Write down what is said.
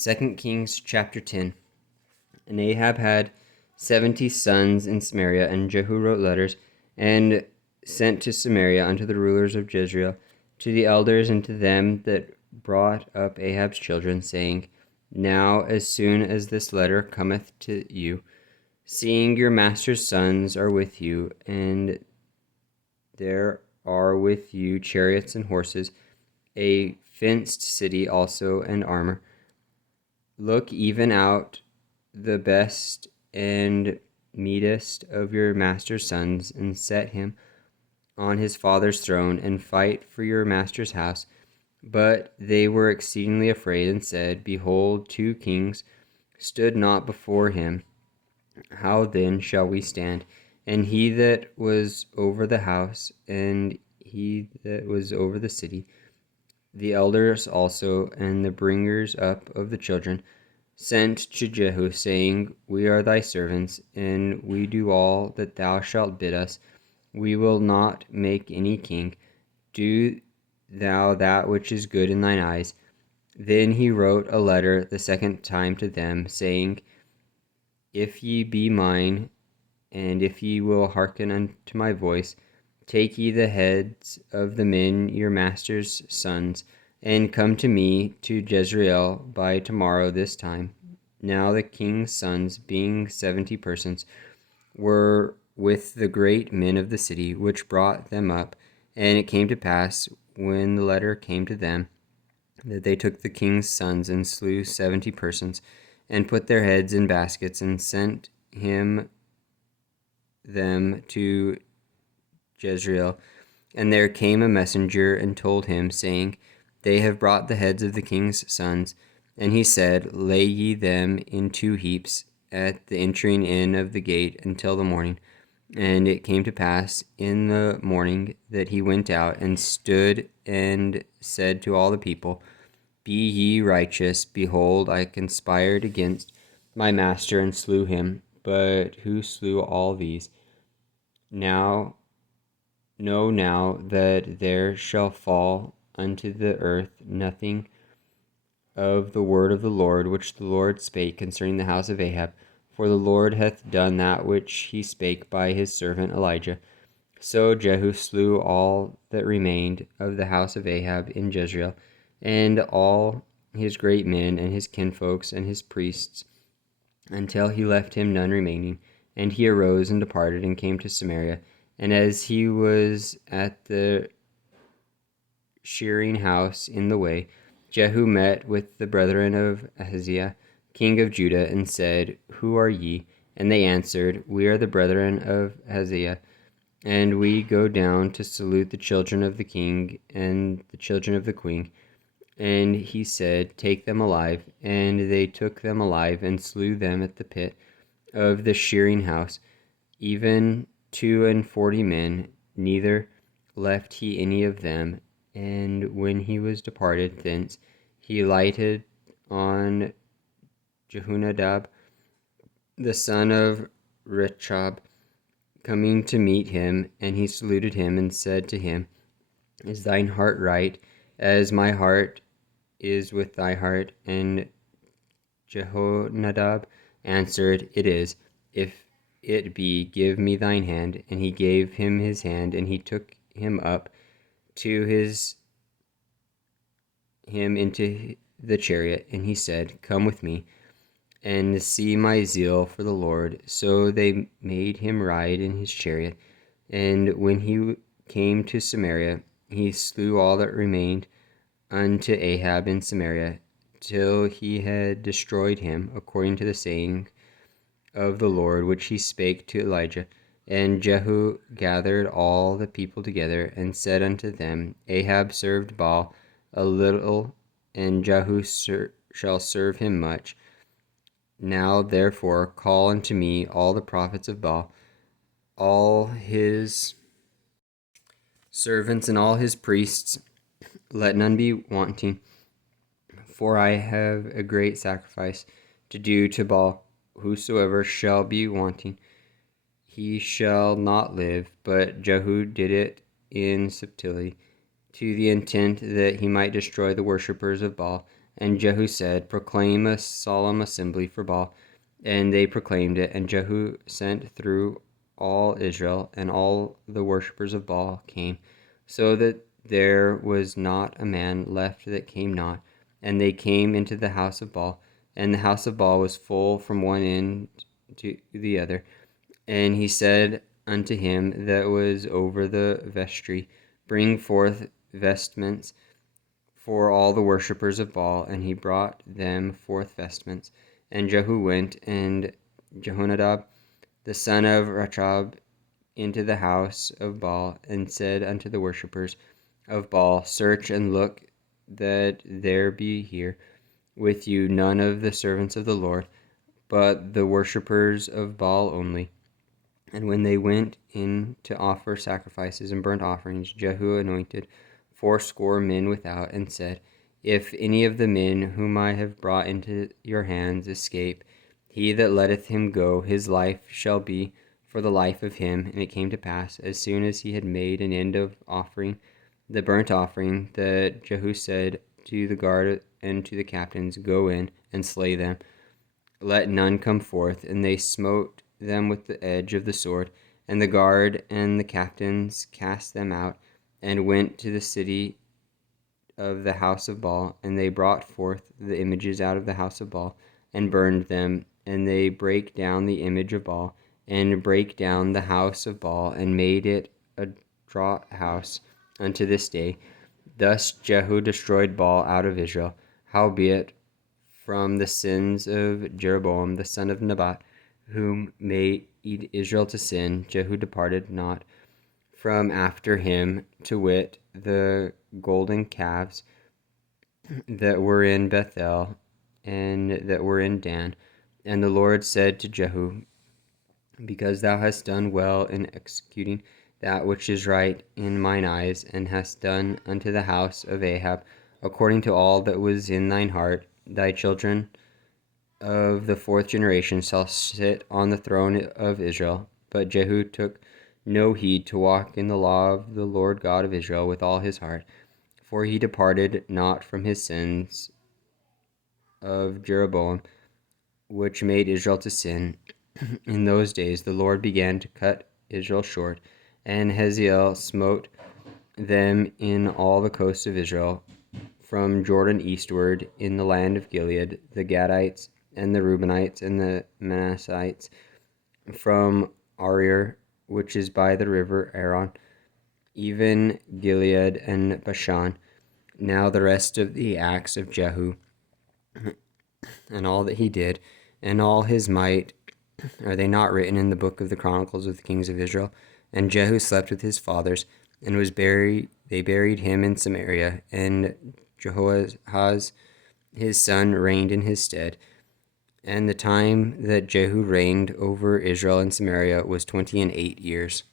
2 Kings chapter 10. And Ahab had 70 sons in Samaria, and Jehu wrote letters and sent to Samaria unto the rulers of Jezreel, to the elders, and to them that brought up Ahab's children, saying, Now as soon as this letter cometh to you, seeing your master's sons are with you, and there are with you chariots and horses, a fenced city also, and armor, look even out the best and meetest of your master's sons, and set him on his father's throne, and fight for your master's house. But they were exceedingly afraid, and said, Behold, 2 kings stood not before him. How then shall we stand? And he that was over the house, and he that was over the city, the elders also, and the bringers up of the children, sent to Jehu, saying, We are thy servants, and we do all that thou shalt bid us. We will not make any king. Do thou that which is good in thine eyes. Then he wrote a letter the second time to them, saying, If ye be mine, and if ye will hearken unto my voice, take ye the heads of the men your master's sons, and come to me to Jezreel by tomorrow this time. Now the king's sons, being 70 persons, were with the great men of the city, which brought them up. And it came to pass, when the letter came to them, that they took the king's sons, and slew 70 persons, and put their heads in baskets, and sent them to Jezreel. And there came a messenger, and told him, saying, They have brought the heads of the king's sons. And he said, Lay ye them in 2 heaps at the entering in of the gate until the morning. And it came to pass in the morning that he went out, and stood and said to all the people, Be ye righteous. Behold, I conspired against my master, and slew him. But who slew all these? Know now that there shall fall unto the earth nothing of the word of the Lord, which the Lord spake concerning the house of Ahab. For the Lord hath done that which he spake by his servant Elijah. So Jehu slew all that remained of the house of Ahab in Jezreel, and all his great men, and his kinfolks, and his priests, until he left him none remaining. And he arose and departed, and came to Samaria. And as he was at the shearing house in the way, Jehu met with the brethren of Ahaziah, king of Judah, and said, Who are ye? And they answered, We are the brethren of Ahaziah, and we go down to salute the children of the king and the children of the queen. And he said, Take them alive. And they took them alive, and slew them at the pit of the shearing house, even 42 men, neither left he any of them. And when he was departed thence, he lighted on Jehonadab, the son of Rechab, coming to meet him, and he saluted him, and said to him, Is thine heart right, as my heart is with thy heart? And Jehonadab answered, It is. If it be, give me thine hand. And he gave him his hand, and he took him up to him into the chariot, and he said, Come with me, and see my zeal for the Lord. So they made him ride in his chariot. And when he came to Samaria, he slew all that remained unto Ahab in Samaria, till he had destroyed him, according to the saying of the Lord, which he spake to Elijah. And Jehu gathered all the people together, and said unto them, Ahab served Baal a little, and Jehu shall serve him much. Now therefore call unto me all the prophets of Baal, all his servants, and all his priests. Let none be wanting, for I have a great sacrifice to do to Baal. Whosoever shall be wanting, he shall not live. But Jehu did it in subtlety, to the intent that he might destroy the worshippers of Baal, And Jehu said, proclaim a solemn assembly for Baal. And they proclaimed it, and Jehu sent through all Israel, and all the worshippers of Baal came, so that there was not a man left that came not. And they came into the house of Baal, and the house of Baal was full from one end to the other. And he said unto him that was over the vestry, bring forth vestments for all the worshippers of Baal. And he brought them forth vestments. And Jehu went, and Jehonadab the son of Rechab, into the house of Baal, and said unto the worshippers of Baal, search and look that there be here with you none of the servants of the Lord, but the worshippers of Baal only. And when they went in to offer sacrifices and burnt offerings, Jehu anointed 80 men without, and said, if any of the men whom I have brought into your hands escape, he that letteth him go, his life shall be for the life of him. And it came to pass, as soon as he had made an end of offering the burnt offering, that Jehu said to the guard and to the captains, go in and slay them, let none come forth. And they smote them with the edge of the sword. And the guard and the captains cast them out, and went to the city of the house of Baal. And they brought forth the images out of the house of Baal, and burned them. And they brake down the image of Baal, and brake down the house of Baal, and made it a draught house unto this day. Thus Jehu destroyed Baal out of Israel. Howbeit, from the sins of Jeroboam the son of Nebat, whom made Israel to sin, Jehu departed not from after him, to wit, the golden calves that were in Bethel, and that were in Dan. And the Lord said to Jehu, because thou hast done well in executing that which is right in mine eyes, and hast done unto the house of Ahab according to all that was in thine heart, thy children of the 4th generation shall sit on the throne of Israel. But Jehu took no heed to walk in the law of the Lord God of Israel with all his heart, for he departed not from his sins of Jeroboam, which made Israel to sin. In those days the Lord began to cut Israel short, and Hazael smote them in all the coasts of Israel, from Jordan eastward, in the land of Gilead, the Gadites, and the Reubenites, and the Manassites, from Arir, which is by the river Aron, even Gilead and Bashan. Now the rest of the acts of Jehu, and all that he did, and all his might, are they not written in the book of the Chronicles of the kings of Israel? And Jehu slept with his fathers, and was buried. They buried him in Samaria, and Jehoahaz his son reigned in his stead. And the time that Jehu reigned over Israel in Samaria was 28 years.